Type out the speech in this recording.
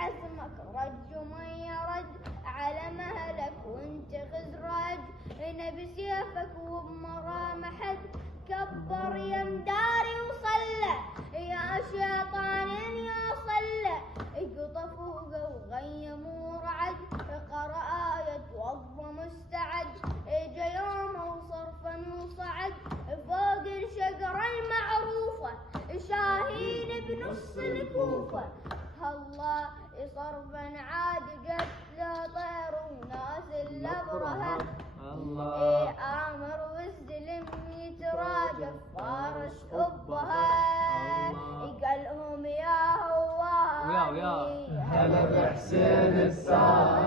عزمك رج ومن يرد على مهلك وانت خزرج، نبي سيفك وبمرام حد كبر يا مداري وصلى يا شيطان يا صلى، قطف وغيم ورعد قرأ آية وضى مستعد، اجا يوم وصرفا وصعد فوق الشجرة المعروفة شاهين بنص الكوفة، الله صرفا عاد جت له طير وناس الابرهه، الله امر والسلم يتراجف فارس حبها، قالهم يا هواني هلا بحسين الساعة